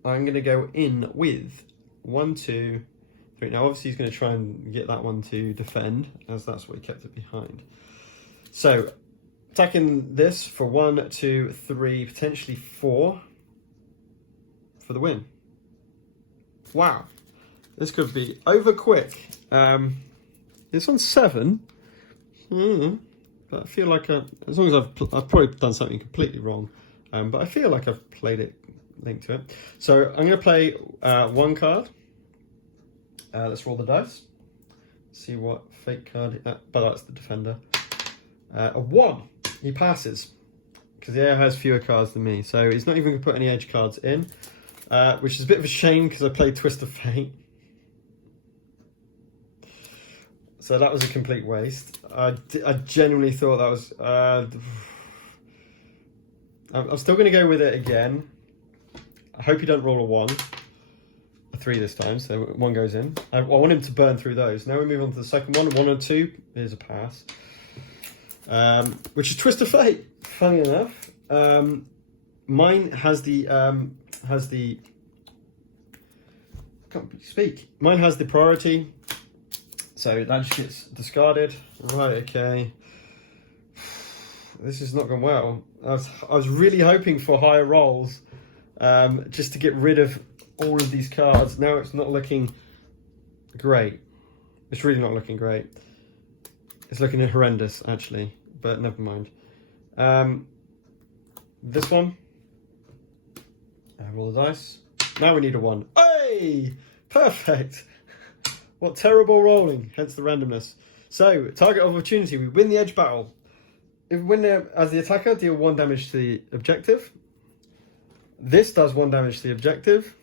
I'm going to go in with 1, 2, 3. Now, obviously, he's going to try and get that one to defend, as that's what he kept it behind. So, attacking this for 1, 2, 3, potentially 4 for the win. Wow, this could be over quick. It's on 7. But I feel like as long as I've probably done something completely wrong, but I feel like I've played it linked to it. So I'm going to play 1 card. Let's roll the dice. See what fake card. But that's the defender. A 1. He passes because the AI has fewer cards than me, so he's not even going to put any edge cards in, which is a bit of a shame because I played Twist of Fate. So that was a complete waste. I genuinely thought that was... I'm still going to go with it again. I hope you don't roll a 1. A 3 this time, so 1 goes in. I want him to burn through those. Now we move on to the second one. 1 and 2. Here's a pass. Which is Twist of Fate. Funny enough. Mine has the... I can't speak. Mine has the priority. So that just gets discarded. Right, okay. This is not going well. I was really hoping for higher rolls, just to get rid of all of these cards. Now it's not looking great. It's really not looking great. It's looking horrendous, actually, but never mind. This one. Roll the dice. Now we need a 1. Hey! Perfect! What terrible rolling, hence the randomness. So, target of opportunity, we win the edge battle. If we win as the attacker, deal 1 damage to the objective. This does 1 damage to the objective.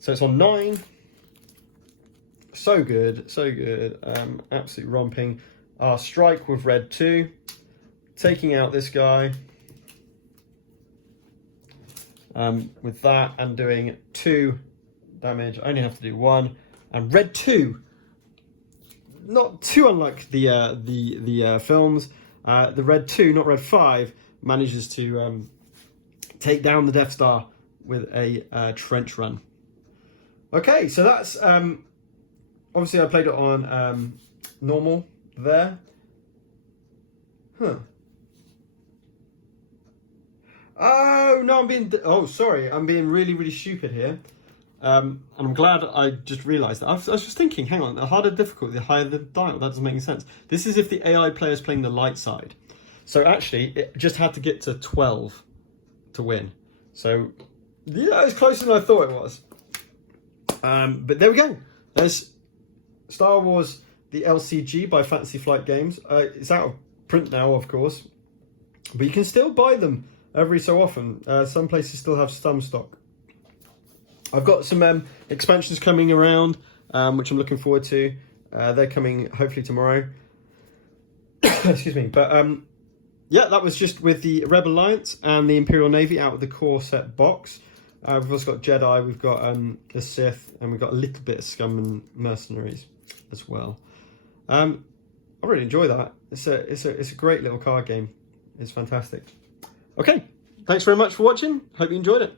So it's on 9. So good, so good. Absolute romping. Our strike with red 2. Taking out this guy. With that and doing 2 damage. I only have to do 1. And red 2, not too unlike the films. The red 2, not red 5, manages to take down the Death Star with a trench run. Okay, so that's obviously I played it on normal there. Oh no, I'm being really stupid here. And I'm glad I just realised that. I was just thinking, hang on, the harder difficulty, the higher the dial. That doesn't make any sense. This is if the AI player is playing the light side. So actually, it just had to get to 12 to win. So, yeah, it's closer than I thought it was. But there we go. There's Star Wars, the LCG by Fantasy Flight Games. It's out of print now, of course. but you can still buy them every so often. Some places still have some stock. I've got some expansions coming around, which I'm looking forward to. They're coming hopefully tomorrow. Excuse me. But yeah, that was just with the Rebel Alliance and the Imperial Navy out of the core set box. We've also got Jedi, we've got the Sith, and we've got a little bit of Scum and Mercenaries as well. I really enjoy that. It's a great little card game. It's fantastic. Okay, thanks very much for watching. Hope you enjoyed it.